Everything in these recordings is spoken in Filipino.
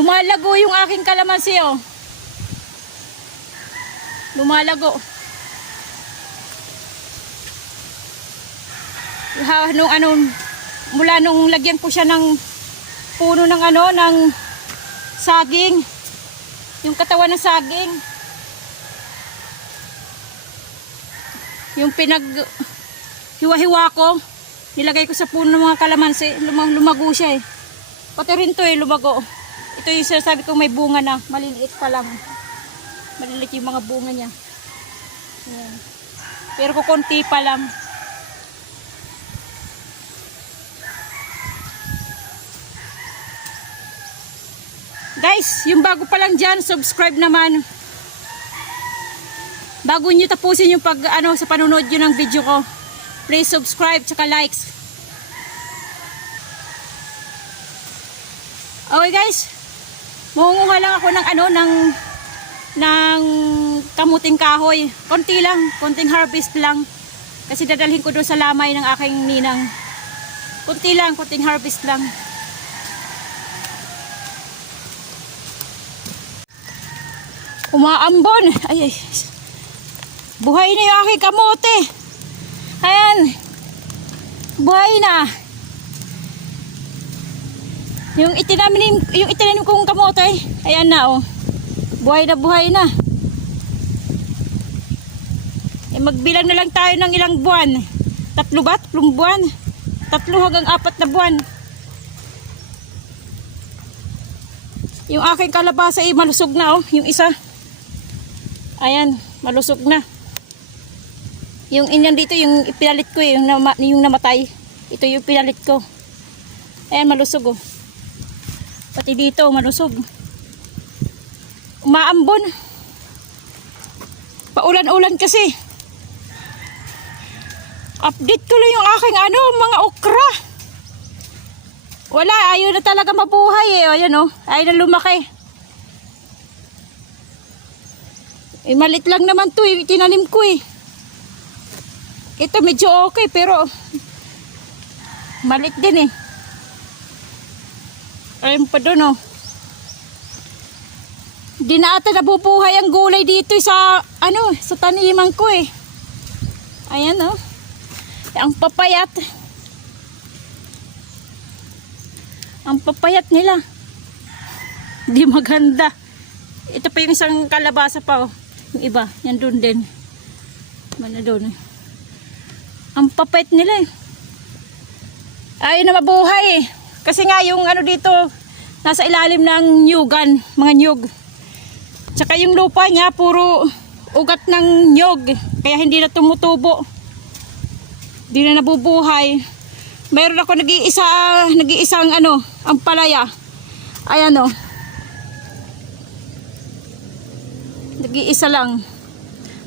Lumalago yung aking kalamansi, oh. Lumalago. Ha, nung ano, mula nung lagyan ko siya ng puno ng ano, ng saging. Yung katawan ng saging. Yung pinag hiwa-hiwa ko, nilagay ko sa puno ng mga kalamansi, lumago siya eh. Pati rin to eh, lumago. Ito yung sinasabi kong may bunga na, maliliit pa lang. Maliliit yung mga bunga niya. Ayan. Pero kukunti pa lang. Guys, yung bago pa lang dyan, subscribe naman. Bago nyo tapusin yung pag, ano, sa panonood nyo ng video ko, please subscribe, tsaka likes. Okay guys, Mungunguha lang ako ng ano ng ng kamuting kahoy. Konti lang, konting harvest lang. Kasi dadalhin ko doon sa lamay ng aking ninang. Konti lang, konting harvest lang. Umaambon. Ay, ay. Buhay na yung aking kamote. Ayan. Buhay na. Yung itinanim, yung itinanim kong kamote, ayan na oh. Buhay na buhay na. Eh, magbilang na lang tayo ng ilang buwan. Tatlo ba? Tatlong buwan? Tatlo hanggang apat na buwan. Yung aking kalabasa ay malusog na oh, yung isa. Ayan, malusog na. Yung inyan dito, yung pinalit ko eh, yung, nama, yung namatay. Ito yung pinalit ko. Ayan, malusog oh. Pati dito, malusog. Umaambon. Paulan-ulan kasi. Update ko lang yung aking ano, mga okra. Wala, ayaw na talaga mabuhay eh. O, Ayan oh, ayaw na lumaki. Eh, malit lang naman to eh, tinanim ko eh. Ito medyo okay pero malit din eh. Ayun pa doon oh. Di na ata nabubuhay ang gulay dito sa ano, sa taniman ko eh. Ayan oh. Ang papayat. Ang papayat nila. Di maganda. Ito pa yung isang kalabasa pa oh. Yung iba, yan doon din. Mana doon eh. Ang papayat nila eh. Ayaw na mabuhay eh. Kasi nga yung ano dito, nasa ilalim ng nyugan, mga nyug. Tsaka yung lupa niya, puro ugat ng nyog. Kaya hindi na tumutubo. Hindi na nabubuhay. Mayroon ako nag-iisa, nag-iisang ano, ang palaya. Ayan o. Nag-iisa lang.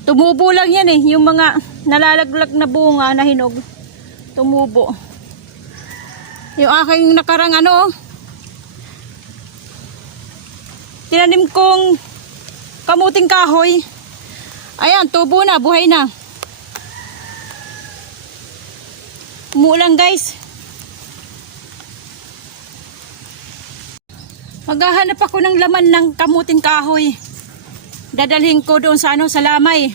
Tumubo lang yan eh. Yung mga nalalaglag na bunga na hinog. Tumubo. Yung aking nakarang ano, tinanim kong kamuting kahoy. Ayan, tubo na, buhay na. Umuulan guys. Maghahanap ako ng laman ng kamuting kahoy. Dadalhin ko doon sa ano, sa lamay.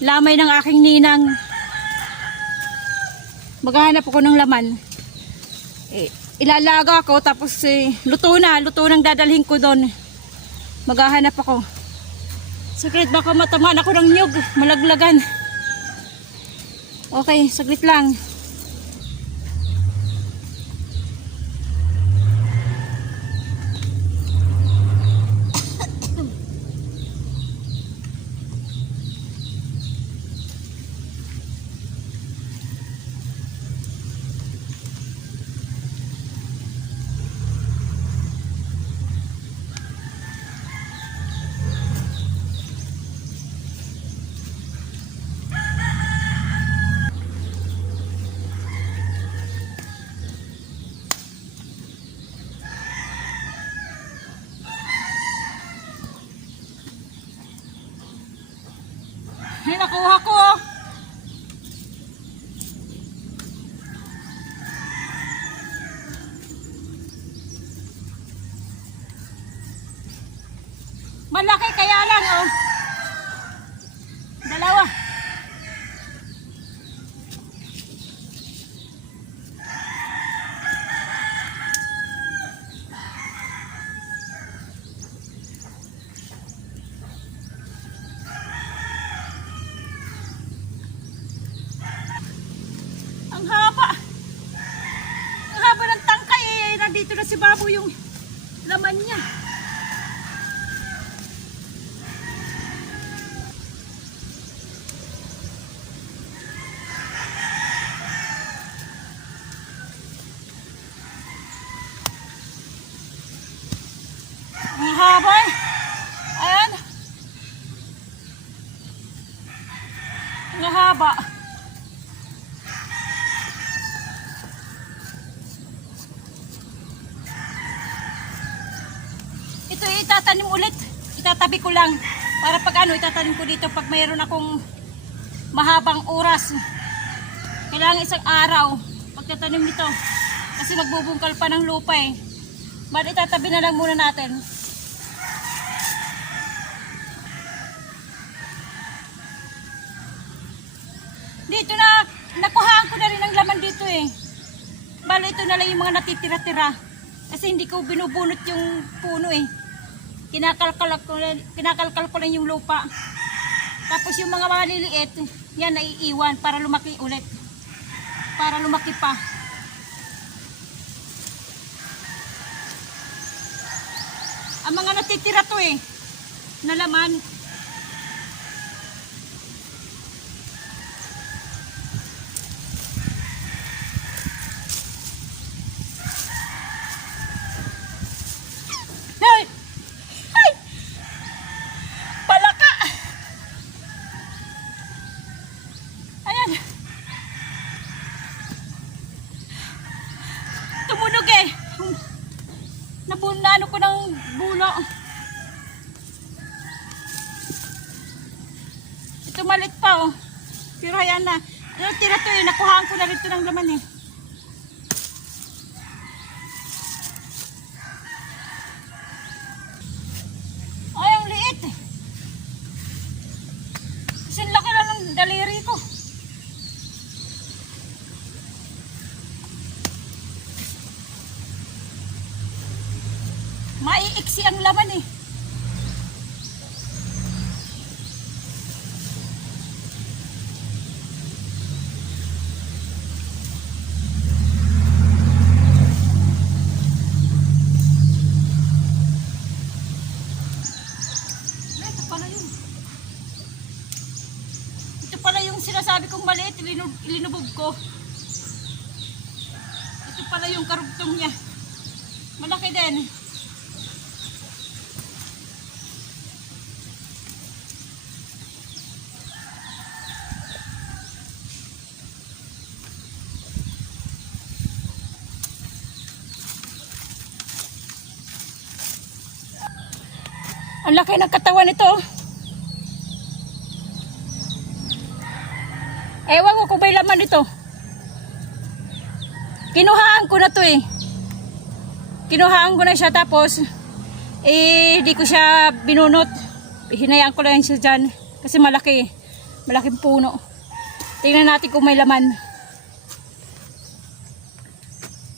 Lamay ng aking ninang. Maghahanap ako ng laman eh, ilalaga ko tapos eh, luto na, luto nang dadalhin ko doon. Maghahanap ako. Saglit baka matamaan ako ng nyug, malaglagan. Okay, saglit lang. nakuha ko. Oh. Malaki kaya lang oh. Si Babu yung laman niya. Ang haba eh. Ayan. Ang haba. Ito eh, itatanim ulit. Itatabi ko lang. Para pag ano, itatanim ko dito pag mayroon akong mahabang oras. Kailangan isang araw pagtatanim nito. Kasi magbubungkal pa ng lupa eh. Bali itatabi na lang muna natin. Dito na, nakuhaan ko na rin ang laman dito eh. Bali ito na lang yung mga natitira-tira. Kasi hindi ko binubunot yung puno eh. Kinakalkal ko, kinakalkal ko lang yung lupa. Tapos yung mga maliliit, yan naiiwan para lumaki ulit. Para lumaki pa. Ang mga natitira to eh, na laman. Ay! Ay! Palaka! Ayan. Tumunog eh. Nabunano ko ng bulo. Ito malit pa oh. Pero ayan na. Ano tira to eh. Nakuhaan ko ng laman eh. Ay, ang liit eh. Kasi ang laki lang ng daliri ko. Maiiksi ang laman eh. Ay, Ito pala yun. Ito pala yung sinasabi kong maliit, ilinub, ilinubog ko. Ito pala yung karugtong niya. Malaki din. Ang laki ng katawan nito. Ewan ko kung may laman nito. Kinuhaan ko na to eh. Kinuhaan ko na siya tapos eh di ko siya binunot. Hinayaan ko lang siya dyan kasi malaki. Malaking puno. Tingnan natin kung may laman.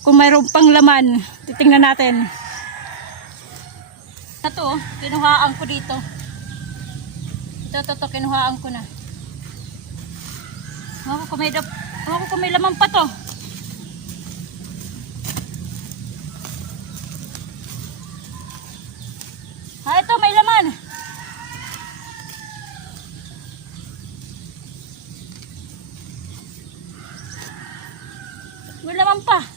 Kung mayroon pang laman, titingnan natin. Ito, oh, kinuhaan ko dito. Ito, ito, ito, kinuhaan ko na. Ako kung may, ako kung may laman pa to. Ah, ito, may laman. May laman pa.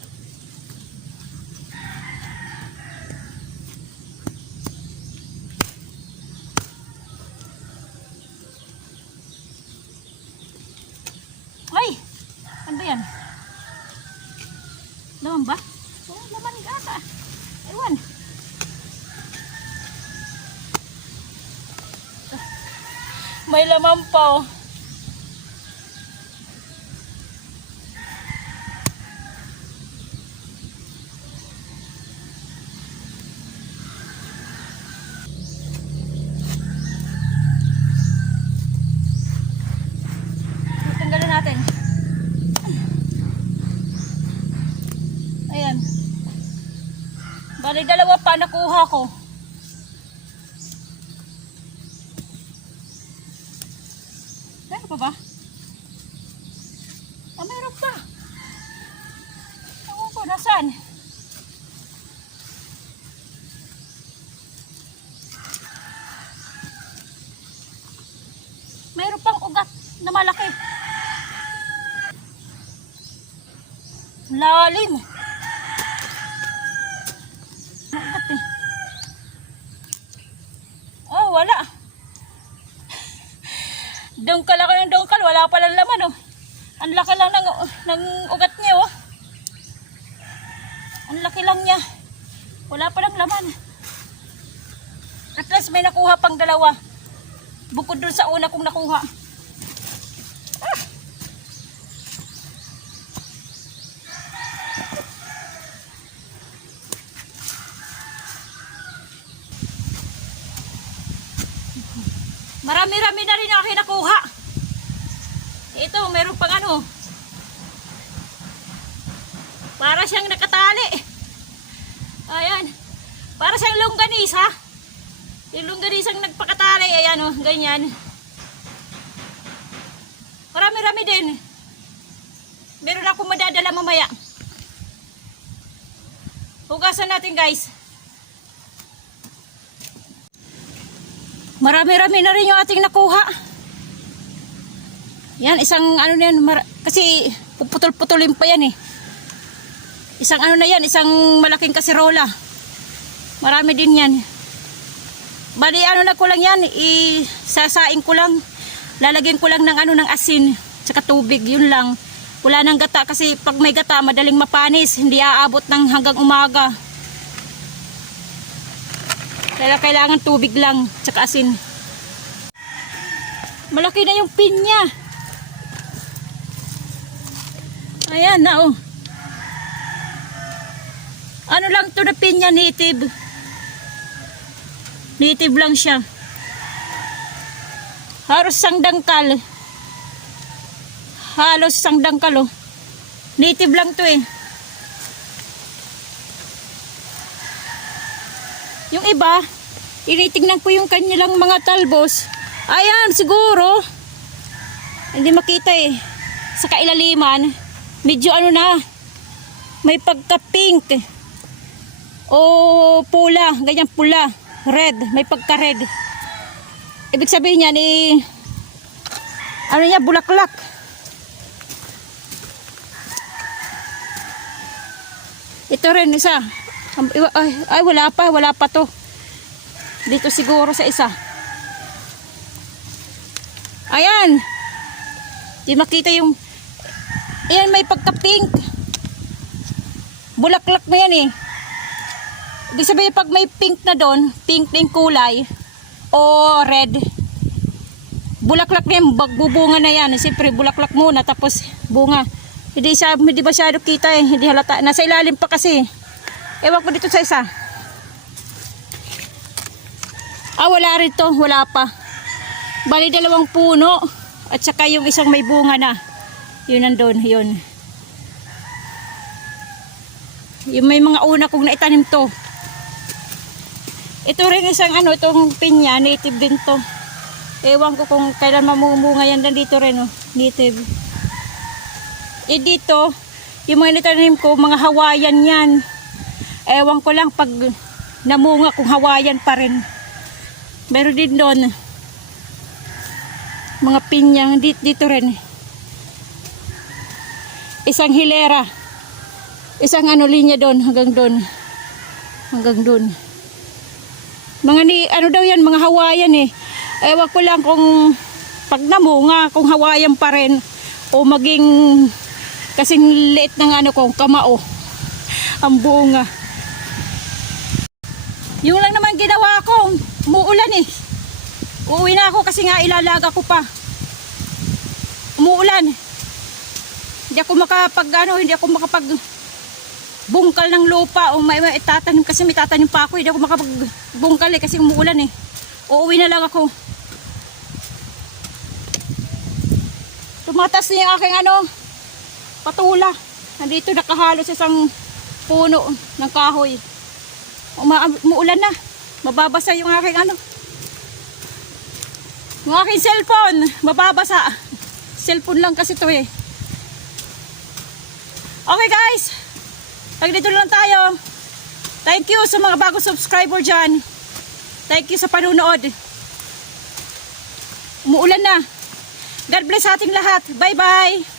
may laman pa oh. Natin. Ayan. Bali, dalawa pa nakuha ko. Nasaan? Meron pang ugat na malaki. Lalim. Eh. Oh, wala. Dungkal ako ng dungkal, wala palang laman oh. Ang laki lang ng, ng ugat niya oh. Ang laki lang niya. Wala palang laman. At least may nakuha pang dalawa. Bukod dun sa una kong nakuha. Marami-rami na rin aking nakuha. Ito, meron pang ano. Para siyang nakatali. Ayan. Para siyang longganisa. Yung longganisang nagpakatali. Ayan o, ganyan. Marami-rami din. Meron akong madadala mamaya. Hugasan natin guys. Marami-rami na rin yung ating nakuha. Yan, isang ano na yan, kasi puputol-putulin pa yan eh. Isang ano na yan, isang malaking kasirola. Marami din yan. Bali ano na ko lang yan, isasaing ko lang. Lalagyan ko lang ng ano ng asin, tsaka tubig, yun lang. Wala nang gata kasi pag may gata, madaling mapanis, hindi aabot ng hanggang umaga. Kaya kailangan tubig lang, tsaka asin. Malaki na yung pin niya. Ayan na oh. Ano lang to na pin niya, native. Native lang siya. Halos sang dangkal. Halos sang dangkal oh. Native lang to eh. Yung iba, initingnan ko yung kanilang mga talbos. Ayan, siguro. Hindi makita eh. Sa kailaliman, medyo ano na, may pagka-pink. O pula, ganyan pula. Red, may pagka-red. Ibig sabihin niya ni ano niya, bulaklak. Ito rin isa. Ay, ay, wala pa, wala pa to. Dito siguro sa isa. Ayan. Di makita yung... Ayan, may pagka-pink. Bulaklak na yan eh. Ibig sabihin, pag may pink na doon, pink na yung kulay, o red, bulaklak na yan, bagbubunga na yan. Siyempre, bulaklak muna, tapos bunga. Hindi siya, hindi masyado kita eh, hindi halata. Nasa ilalim pa kasi. Ewan ko dito sa isa. Ah, wala rin to, wala pa. Bali dalawang puno at saka yung isang may bunga na. Yun nandun, yun. Yung may mga una kong naitanim to. Ito rin isang ano, itong pinya, native din to. Ewan ko kung kailan mamumunga yan nandito rin, oh. native. Eh dito, yung mga nitanim ko, mga Hawaiian yan. Ewan ko lang pag namunga kung Hawaiian pa rin. Meron din doon. Mga pinyang dito, dito rin. Isang hilera. Isang ano linya doon hanggang doon. Hanggang doon. Mga ni ano daw yan, mga Hawaiian eh. Ewan ko lang kung pag namunga, kung Hawaiian pa rin o maging kasing liit ng ano kong kamao. Ang bunga. Yung lang naman ginawa ko, umuulan eh. Uuwi na ako kasi nga ilalaga ko pa. Umuulan. Hindi ako makapag ano, hindi ako makapag bungkal ng lupa o may, may tatanim kasi may tatanim pa ako. Hindi ako makapag bungkal eh kasi umuulan eh. Uuwi na lang ako. Tumatas na yung aking ano, patula. Nandito nakahalo sa isang puno ng kahoy. Uma umuulan na. Mababasa yung aking ano. Yung aking cellphone. Mababasa. Cellphone lang kasi to eh. Okay guys. Tag dito lang tayo. Thank you sa mga bagong subscriber dyan. Thank you sa panunood. Umuulan na. God bless ating lahat. Bye-bye.